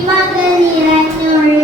妈跟你来幼儿。